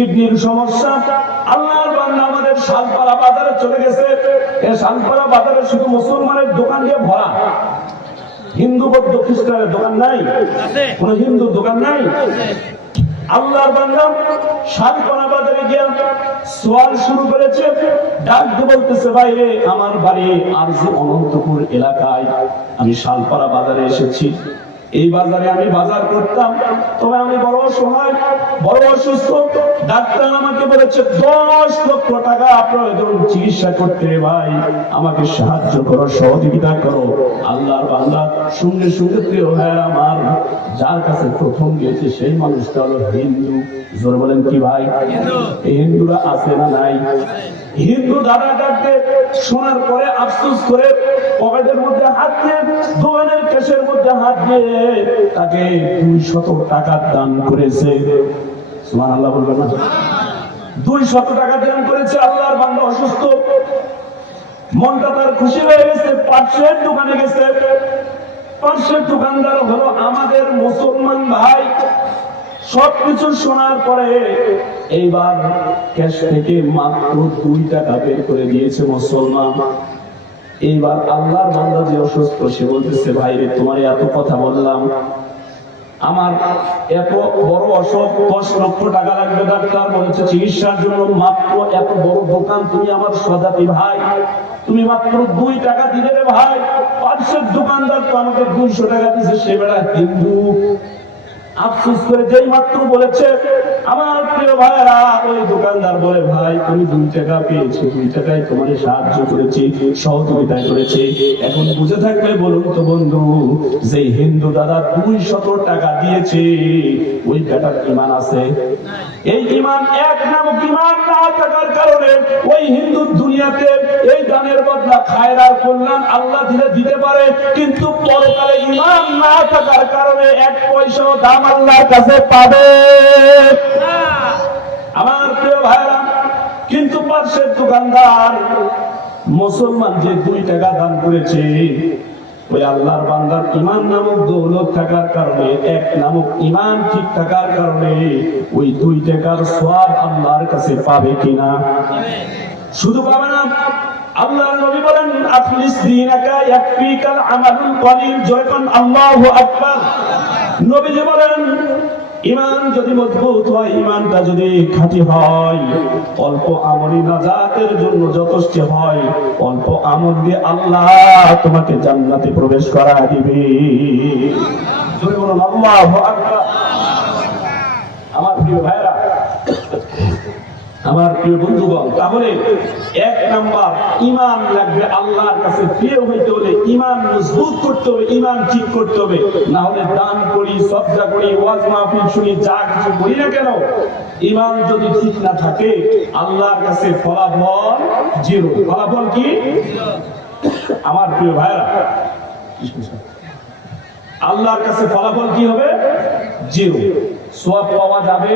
কিডনির সমস্যা। আল্লাহর বান্দা আমাদের শালপাড়া বাজারে চলে গেছে। এই শালপাড়া বাজারে শুধু মুসলমানের দোকান দিয়ে ভরা, হিন্দু বৌদ্ধ খ্রিস্টানের দোকান নাই, কোন হিন্দু দোকান নাই। আল্লাহর বান্দা শালপাড়া বাজারে গিয়ে সোয়াল শুরু করেছে, ডাক দিয়ে বলতেছে, ভাই রে, আমার বাড়ি আরজি অনন্তপুর এলাকায়, আমি শালপাড়া বাজারে এসেছি। এই বাজারে আমি বাজার করতাম, তবে আমি বড় অসহায়, বড় অসুস্থ। ডাক্তার আমাকে বলেছে 10 লক্ষ টাকা প্রয়োজন চিকিৎসা করতে। ভাই আমাকে সাহায্য করো, সহযোগিতা করো। আল্লাহর বান্দা সঙ্গে সঙ্গে প্রিয় ভাই আমার, যার কাছে প্রথম গিয়েছে সেই মানুষটা হলো হিন্দু। জোর বলেন কি ভাই? এই হিন্দুরা আছে না নাই? হিন্দু দাদা ডাকতে শোনার পরে আফসোস করে পকেটের মধ্যে হাত দিয়ে, দোকানের কেশের মধ্যে হাত দিয়ে তাকে 200 টাকা দান করেছে। সুবহানাল্লাহ বলবেন না? 200 টাকা দান করেছে। আল্লাহর বান্দা অসুস্থ, মনটা তার খুশি হয়ে গেছে। পাশের দোকানে গেছে, পাশের দোকানদার হলো আমাদের মুসলমান ভাই। সবকিছু শোনার পরে এইবার ক্যাশ থেকে মাত্র 2 টাকা বের করে দিয়েছে মুসলমান। এইবার আল্লাহর বান্দা যে অসুস্থ, সে বলতেছে, ভাই রে, তোমার এত কথা বললাম, আমার এত বড় অসুখ, 10 লক্ষ টাকা লাগবে, ডাক্তার বলেছে চিকিৎসার জন্য, মাত্র এত বড় দোকান তুমি আমার সজাতি ভাই, তুমি মাত্র 2 টাকা দিলে রে ভাই। পাশের দোকানদার তো আমাকে 200 টাকা দিয়েছে, সে বেড়া হিন্দু। আফসোস করে যেই মাত্র বলেছে, আমার প্রিয় ভাইরা, ওই দোকানদার বলে, ভাই তুমি 2 টাকা পেয়েছো, 2 টাকায় তোমার সাহায্য করেছি, সহযোগিতা করেছি। এখন বুঝে থাকলে বলুন তো বন্ধু, যে হিন্দু দাদা 200 টাকা দিয়েছে, ওই বেটার ঈমান আছে? এই ঈমান, এক নামক ঈমান না থাকার কারণে ওই হিন্দু দুনিয়াতে এই দানের বদলা খায়ের আর কল্যাণ আল্লাহ দিলে দিতে পারে, কিন্তু পরকালে ঈমান না থাকার কারণে 1 পয়সাও দাম আল্লাহর কাছে পাবে না। আমার প্রিয় ভাইরা, কিন্তু পাশের দোকানদার মুসলমান যে 2 টাকা দান করেছে, ওই আল্লাহর বান্দার ঈমান নামক দৌলত থাকার কারণে, এক নামক ঈমান ঠিক থাকার কারণে ওই 2 টাকার সওয়াব আল্লাহর কাছে পাবে কিনা? শুধু পাবে না, আল্লাহর নবী বলেন, আখলিস দীনাকা ইয়াকফিকাল আমালুল কলিল। যখন আল্লাহু আকবার। নবীজি বলেন, ঈমান যদি মজবুত হয়, ঈমানটা যদি খাঁটি হয়, অল্প আমলই নাজাতের জন্য যথেষ্ট হয়। অল্প আমল দিয়ে আল্লাহ তোমাকে জান্নাতে প্রবেশ করায় দিবে। জোরে বলুন আল্লাহু আকবার। আমার প্রিয় ভাইরা, আমার প্রিয় বন্ধুগণ, তাহলে 1 নাম্বার ঈমান লাগবে। আল্লাহর কাছে প্রিয় হইতে হলে ঈমান মজবুত করতে হবে, ঈমান ঠিক করতে হবে। না হলে দান করি, সদকা করি, ওয়াজ মাহফিল শুনি, যা কিছু করি না কেন, ঈমান যদি ঠিক না থাকে, আল্লাহর কাছে ফলাফল 0। ফলাফল কি? আমার প্রিয় ভাইরা, আল্লাহর কাছে ফলাফল কি হবে? 0। সওয়াব পাওয়া যাবে